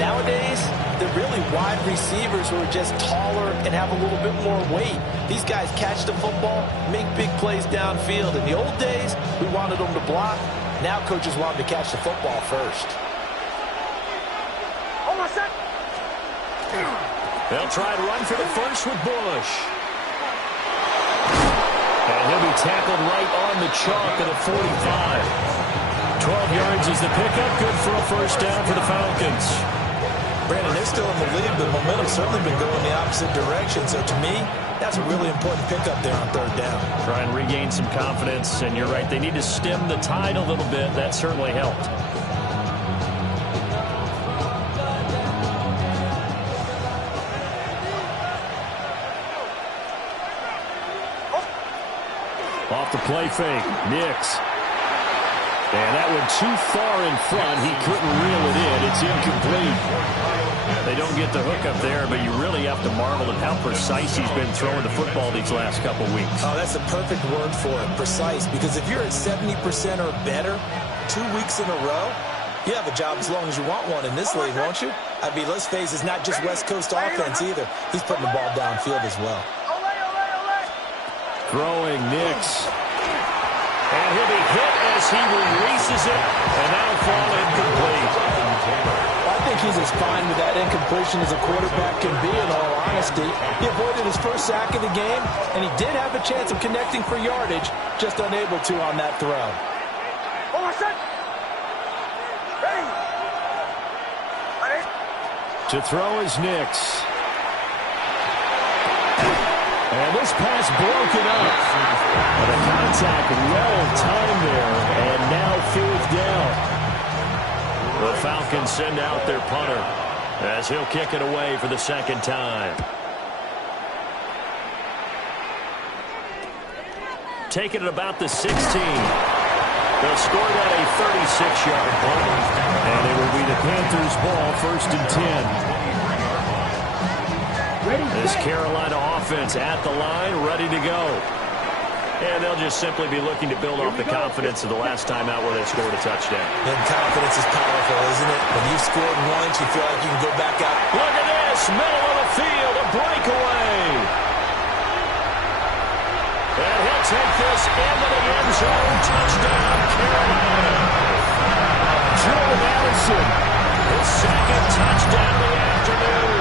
Nowadays, they're really wide receivers who are just taller and have a little bit more weight. These guys catch the football, make big plays downfield. In the old days, we wanted them to block. Now coaches want them to catch the football first. They'll try to run for the first with Bush. And he'll be tackled right on the chalk of the 45. 12 yards is the pickup. Good for a first down for the Falcons. Brandon, they're still in the lead, but momentum's certainly been going the opposite direction. So to me, that's a really important pickup there on 3rd down. Try and regain some confidence, and you're right, they need to stem the tide a little bit. That certainly helped. Off the play fake, Nix. And that went too far in front. He couldn't reel it in. It's incomplete. They don't get the hook up there, but you really have to marvel at how precise he's been throwing the football these last couple weeks. Oh, that's a perfect word for it, precise. Because if you're at 70% or better 2 weeks in a row, you have a job as long as you want one in this league, won't you? I mean, let's face it, it's not just West Coast offense either. He's putting the ball downfield as well. Throwing Nix. And he'll be hit as he releases it, and that'll fall incomplete. I think he's as fine with that incompletion as a quarterback can be, in all honesty. He avoided his first sack of the game, and he did have a chance of connecting for yardage, just unable to on that throw. To throw is Nix. And this pass broken up. But a contact well timed there, and now 4th down. The Falcons send out their punter as he'll kick it away for the 2nd time. Taking it about the 16. They'll score that a 36-yard punt. And it will be the Panthers' ball, 1st and 10. This Carolina offense at the line, ready to go. And they'll just simply be looking to build off the confidence of the last time out where they scored a touchdown. And confidence is powerful, isn't it? When you've scored once, you feel like you can go back out. Look at this, middle of the field, a breakaway. And he'll take this into the end zone. Touchdown, Carolina. Jordan Addison. His 2nd touchdown of the afternoon.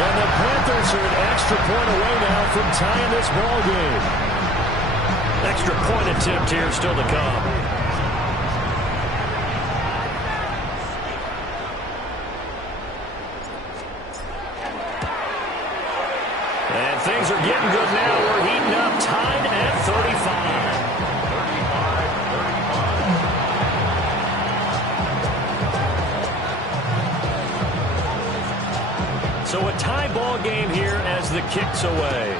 And the Panthers are an extra point away now from tying this ball game. Extra point attempt here still to come. And things are getting good now. We're heating up, tied at 35. So a tie ball game here as the kick's away.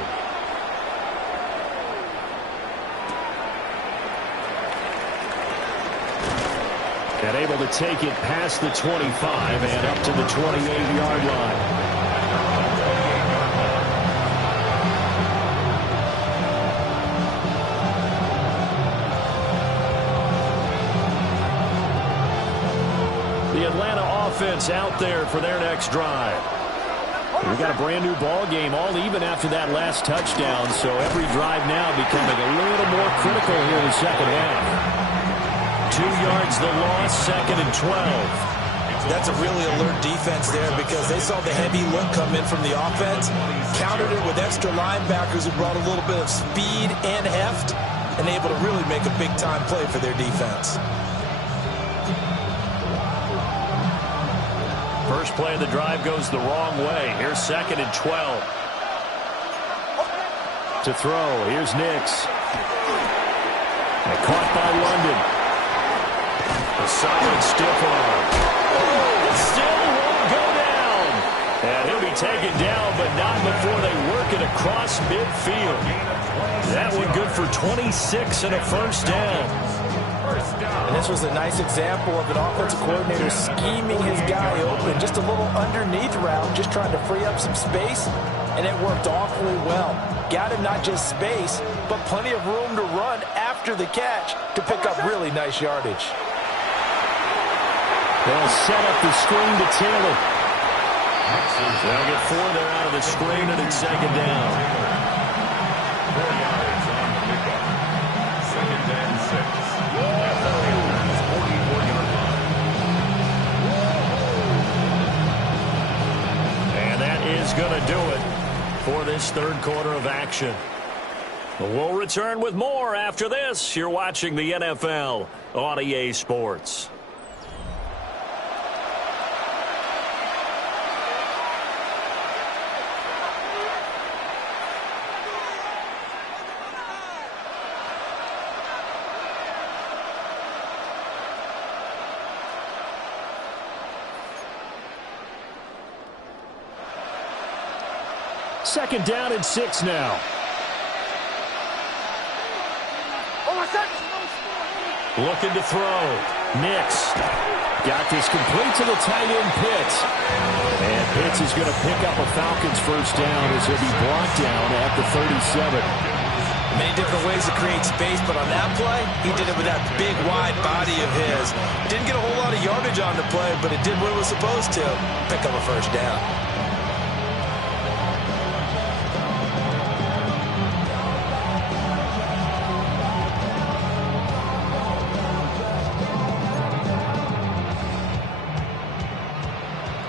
At able to take it past the 25 and up to the 28-yard line. The Atlanta offense out there for their next drive. We've got a brand new ball game, all even after that last touchdown, so every drive now becoming a little more critical here in the second half. 2 yards the loss, 2nd and 12. That's a really alert defense there because they saw the heavy look come in from the offense, countered it with extra linebackers who brought a little bit of speed and heft, and able to really make a big-time play for their defense. First play of the drive goes the wrong way. Here's 2nd and 12. To throw, here's Nix. And caught by London. A solid stiff arm. Still won't go down. And he'll be taken down, but not before they work it across midfield. That one good for 26 and a first down. And this was a nice example of an offensive coordinator scheming his guy open. Just a little underneath route, just trying to free up some space, and it worked awfully well. Got him not just space, but plenty of room to run after the catch to pick up really nice yardage. They'll set up the screen to Taylor. They'll get 4 there out of the screen, and it's 2nd down. 4 yards on the pickup. 2nd and 6. Is going to do it for this third quarter of action. We'll return with more after this. You're watching the NFL on EA Sports. Second down and 6 now. Looking to throw. Nix. Got this complete to the tight end, Pitts. And Pitts is going to pick up a Falcons first down as he'll be brought down at the 37. Many different ways to create space, but on that play, he did it with that big, wide body of his. Didn't get a whole lot of yardage on the play, but it did what it was supposed to. Pick up a first down.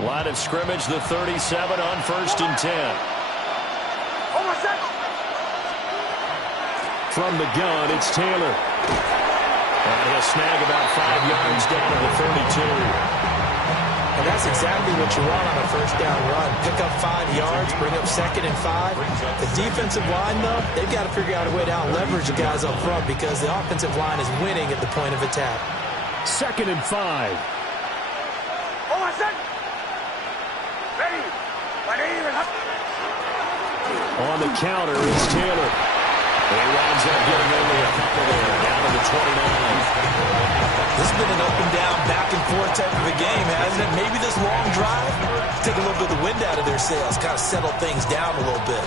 Line of scrimmage, the 37 on 1st and 10. From the gun, it's Taylor. And he'll snag about 5 yards down to the 32. And that's exactly what you want on a first down run. Pick up 5 yards, bring up 2nd and 5. The defensive line, though, they've got to figure out a way to out-leverage the guys up front because the offensive line is winning at the point of attack. 2nd and 5. On the counter, it's Taylor. He winds up getting only a couple there, down to the 29. This has been an up-and-down, back-and-forth type of a game, hasn't it? Maybe this long drive, take a little bit of the wind out of their sails, kind of settle things down a little bit.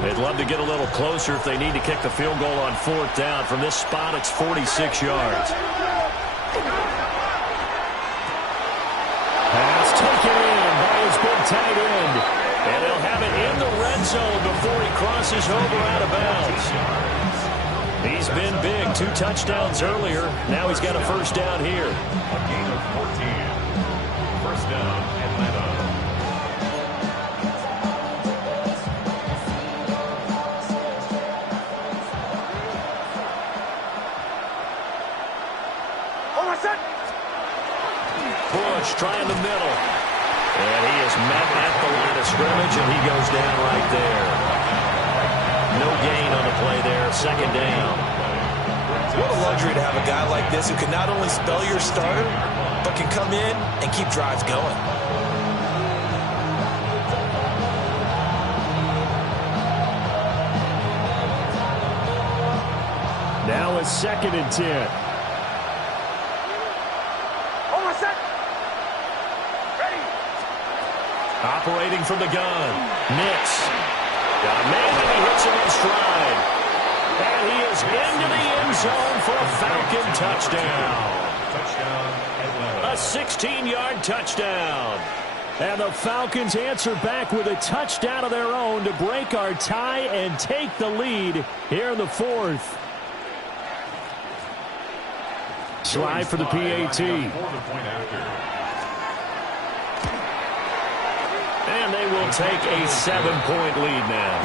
They'd love to get a little closer if they need to kick the field goal on 4th down. From this spot, it's 46 yards. Pass taken in by his big tight end. And they'll have it in the red zone before he crosses over out of bounds. He's been big. 2 touchdowns earlier. Now he's got a first down here. A gain of 14. First down, Atlanta. Bush trying the middle. And he is met at the line of scrimmage, and he goes down right there. No gain on the play there. 2nd down. What a luxury to have a guy like this who can not only spell your starter, but can come in and keep drives going. Now a 2nd and 10. Operating from the gun. Nix. Got a man and he hits him in stride. And he is into the end zone for a Falcon touchdown. A 16-yard touchdown. And the Falcons answer back with a touchdown of their own to break our tie and take the lead here in the 4th. Slide for the PAT. And they will take a 7-point lead now.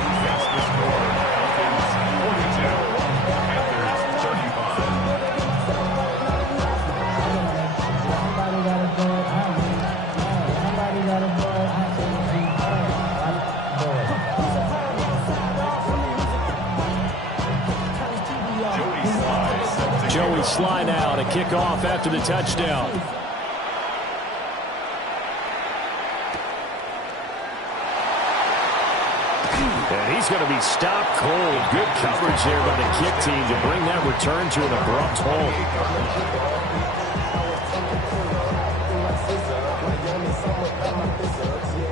Joey Sly now to kick off after the touchdown. And he's going to be stopped cold. Good coverage there by the kick team to bring that return to an abrupt halt.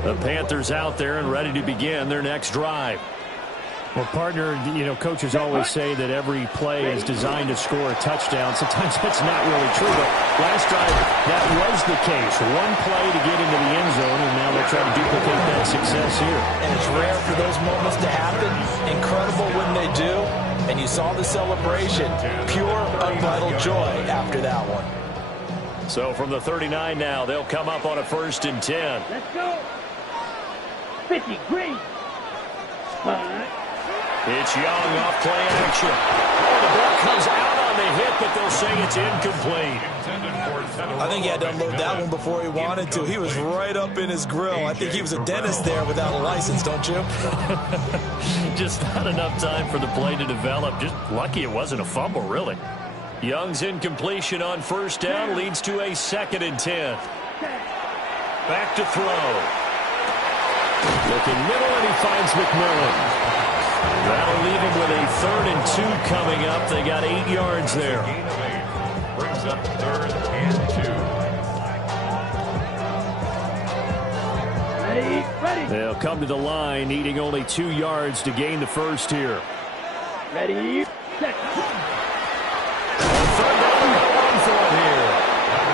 The Panthers out there and ready to begin their next drive. Well, partner, coaches always say that every play is designed to score a touchdown. Sometimes that's not really true, but last drive, that was the case. One play to get into the end zone, and now they'll try to duplicate that success here. And it's rare for those moments to happen. Incredible when they do. And you saw the celebration. Pure, unbridled joy after that one. So from the 39 now, they'll come up on a 1st and 10. Let's go. 50, green. 5. It's Young off play action. Oh, the ball comes out on the hit, but they'll say it's incomplete. I think he had to unload that one before he wanted to. He was right up in his grill. I think he was a dentist there without a license, don't you? Just not enough time for the play to develop. Just lucky it wasn't a fumble, really. Young's incompletion on 1st down leads to a 2nd and 10. Back to throw. Looking middle, and he finds McMillan. That'll leave him with a 3rd and 2 coming up. They got 8 yards there. Brings up 3rd and 2. Ready. They'll come to the line, needing only 2 yards to gain the 1st here. Ready. Set. Third down, going for it here.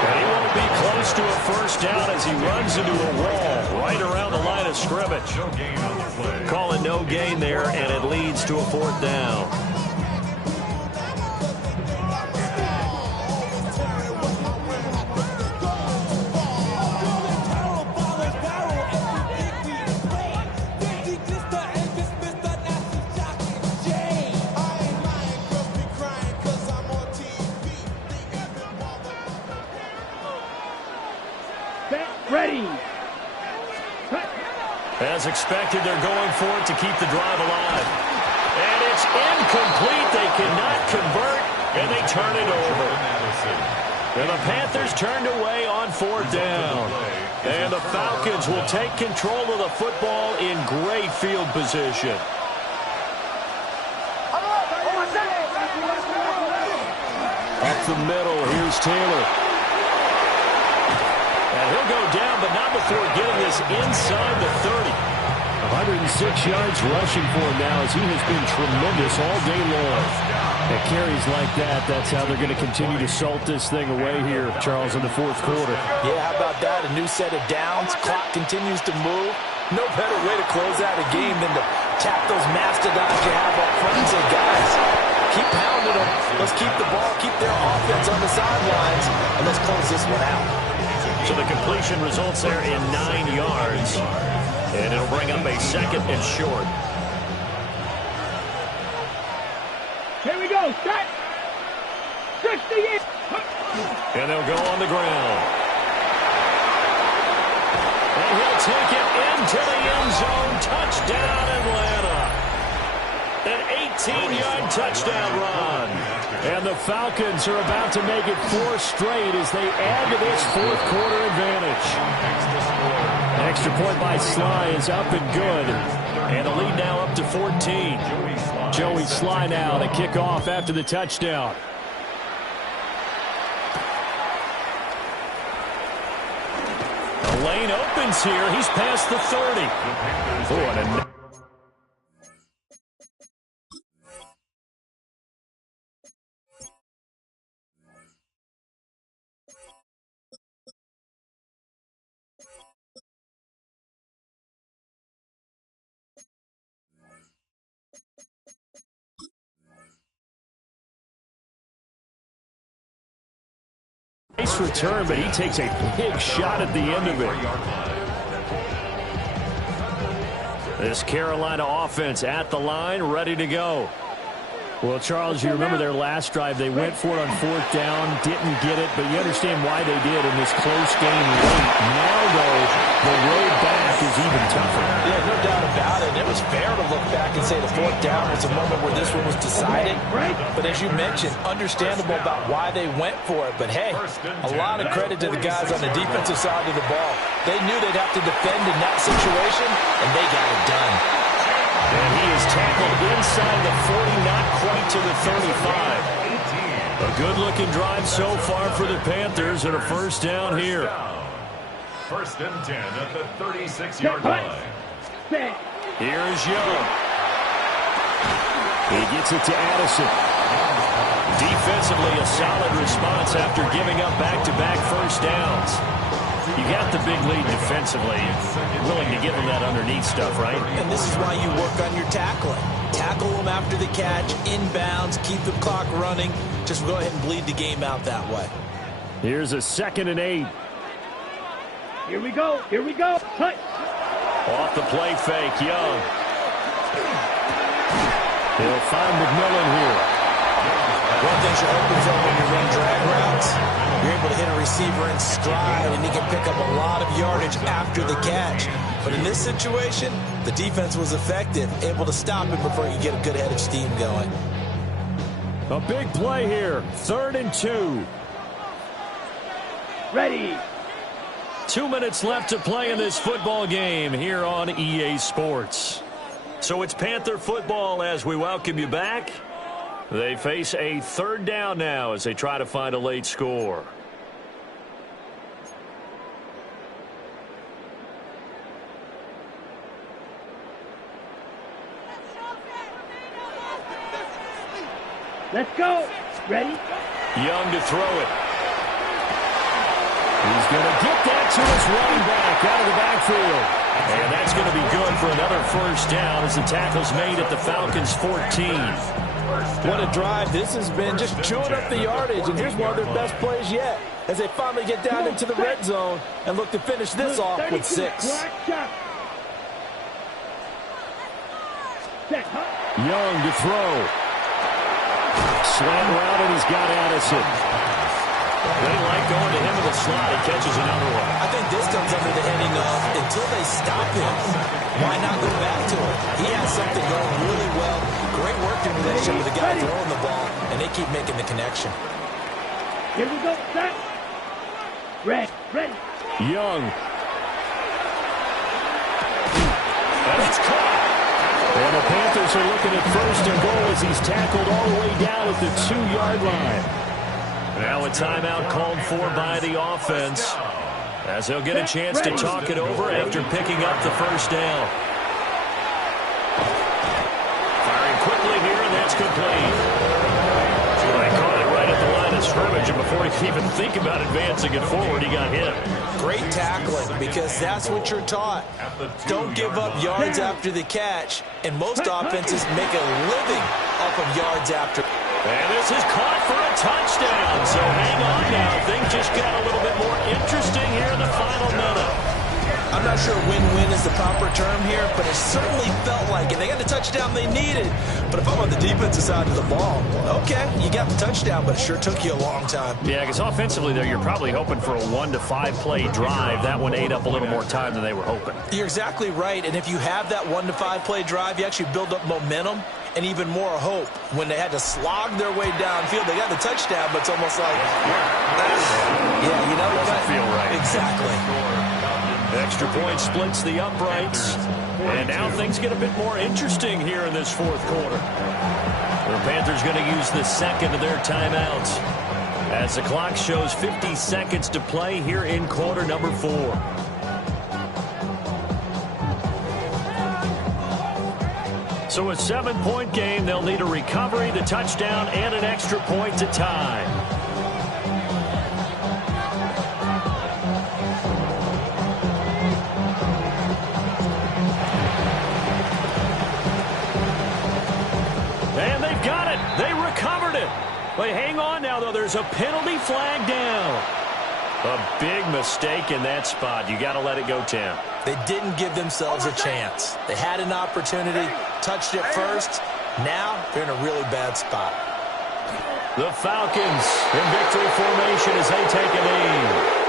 And he won't be close to a 1st down as he runs into a wall right around the line of scrimmage. No gain on the play. Call it no gain there, and it leads to a 4th down. Ready. As expected, they're going for it to keep the drive alive. And it's incomplete. They cannot convert, and they turn it over. And the Panthers turned away on 4th down. And the Falcons will take control of the football in great field position. Up the middle, here's Taylor. And he'll go down, but not before getting this inside the 30. 106 yards rushing for him now as he has been tremendous all day long. And carries like that, that's how they're going to continue to salt this thing away here, Charles, in the 4th quarter. Yeah, how about that? A new set of downs. Clock continues to move. No better way to close out a game than to tap those mastodons you have up front and say, guys, keep pounding them. Let's keep the ball, keep their offense on the sidelines, and let's close this one out. So the completion results there in 9 yards. And it'll bring up a 2nd and short. Here we go. Set. 60 in. And they'll go on the ground. And he'll take it into the end zone. Touchdown, Atlanta. An 18-yard touchdown run. And the Falcons are about to make it 4 straight as they add to this 4th quarter advantage. Extra point by Sly is up and good. And the lead now up to 14. Joey Sly now to kick off after the touchdown. The lane opens here. He's past the 30. Oh, nice return, but he takes a big shot at the end of it. This Carolina offense at the line, ready to go. Well, Charles, you remember their last drive. They went for it on 4th down, didn't get it, but you understand why they did in this close game late. Now, though, the road back is even tougher. Yeah, no doubt about it. It was fair to look back and say the 4th down was a moment where this one was decided. But as you mentioned, understandable about why they went for it. But, hey, a lot of credit to the guys on the defensive side of the ball. They knew they'd have to defend in that situation, and they got it done. And he is tackled inside the 40, not quite to the 35. A good-looking drive so far for the Panthers and a first down here. First and 10 at the 36-yard line. Here's Young. He gets it to Addison. Defensively, a solid response after giving up back-to-back first downs. You got the big lead defensively. Willing to give them that underneath stuff, right? And this is why you work on your tackling. Tackle them after the catch, inbounds, keep the clock running. Just go ahead and bleed the game out that way. Here's a 2nd and 8. Here we go. Here we go. Touch. Off the play fake, Young. He'll find McMillan here. One thing you're hoping for when you run drag routes, you're able to hit a receiver in stride, and he can pick up a lot of yardage after the catch. But in this situation, the defense was effective, able to stop him before he could get a good head of steam going. A big play here. 3rd and 2. Ready. 2 minutes left to play in this football game here on EA Sports. So it's Panther football as we welcome you back. They face a 3rd down now as they try to find a late score. Let's go. Ready? Young to throw it. He's going to get that to his running back out of the backfield. And that's going to be good for another first down as the tackle's made at the Falcons' 14. What a drive this has been, just chewing up the yardage, and here's one of their best plays yet as they finally get down into the red zone and look to finish this off with 6. Young to throw. Slant route, and he's got Addison. They like going to him in the slot. He catches another one. I think this comes under the heading of until they stop him, why not go back to him? He has something going really well. Great working relationship with the guy throwing the ball, and they keep making the connection. Here we go. Set. Ready. Ready. Young. And it's caught. And the Panthers are looking at 1st and goal as he's tackled all the way down at the 2-yard line. Now a timeout called for by the offense as they'll get a chance to talk it over after picking up the first down. Firing quickly here, and that's complete. They caught it right at the line of scrimmage, and before he could even think about advancing it forward, he got hit. Great tackling, because that's what you're taught. Don't give up yards after the catch, and most offenses make a living off of yards after. And this is caught for a touchdown. So hang on now. Things just got a little bit more interesting here in the final minute. I'm not sure win-win is the proper term here, but it certainly felt like it. They got the touchdown they needed. But if I'm on the defensive side of the ball, okay, you got the touchdown, but it sure took you a long time. Yeah, because offensively there, you're probably hoping for a 1 to 5 play drive. That one ate up a little more time than they were hoping. You're exactly right. And if you have that 1 to 5 play drive, you actually build up momentum and even more hope. When they had to slog their way downfield, they got the touchdown, but it's almost like, yeah, you know what? Doesn't feel right. Exactly. Extra point splits the uprights. And now things get a bit more interesting here in this fourth quarter. The Panthers going to use the second of their timeouts as the clock shows 50 seconds to play here in quarter number 4. So a 7-point game, they'll need a recovery, the touchdown, and an extra point to tie. And they've got it. They recovered it. But hang on now, though. There's a penalty flag down. A big mistake in that spot. You got to let it go, Tim. They didn't give themselves a chance. They had an opportunity, touched it first. Now they're in a really bad spot. The Falcons in victory formation as they take a knee.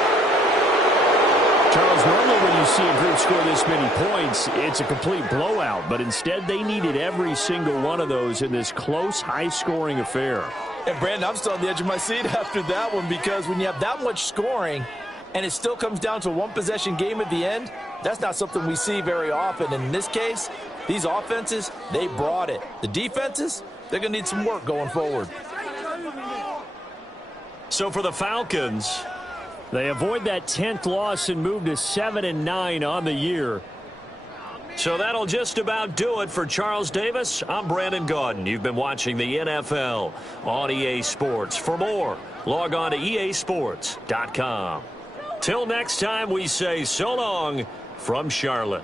Charles, normally when you see a group score this many points, it's a complete blowout. But instead, they needed every single one of those in this close, high-scoring affair. And, Brandon, I'm still on the edge of my seat after that one because when you have that much scoring and it still comes down to a one-possession game at the end, that's not something we see very often. And in this case, these offenses, they brought it. The defenses, they're going to need some work going forward. So for the Falcons, they avoid that 10th loss and move to 7-9 on the year. So that'll just about do it for Charles Davis. I'm Brandon Gaudin. You've been watching the NFL on EA Sports. For more, log on to easports.com. Till next time, we say so long from Charlotte.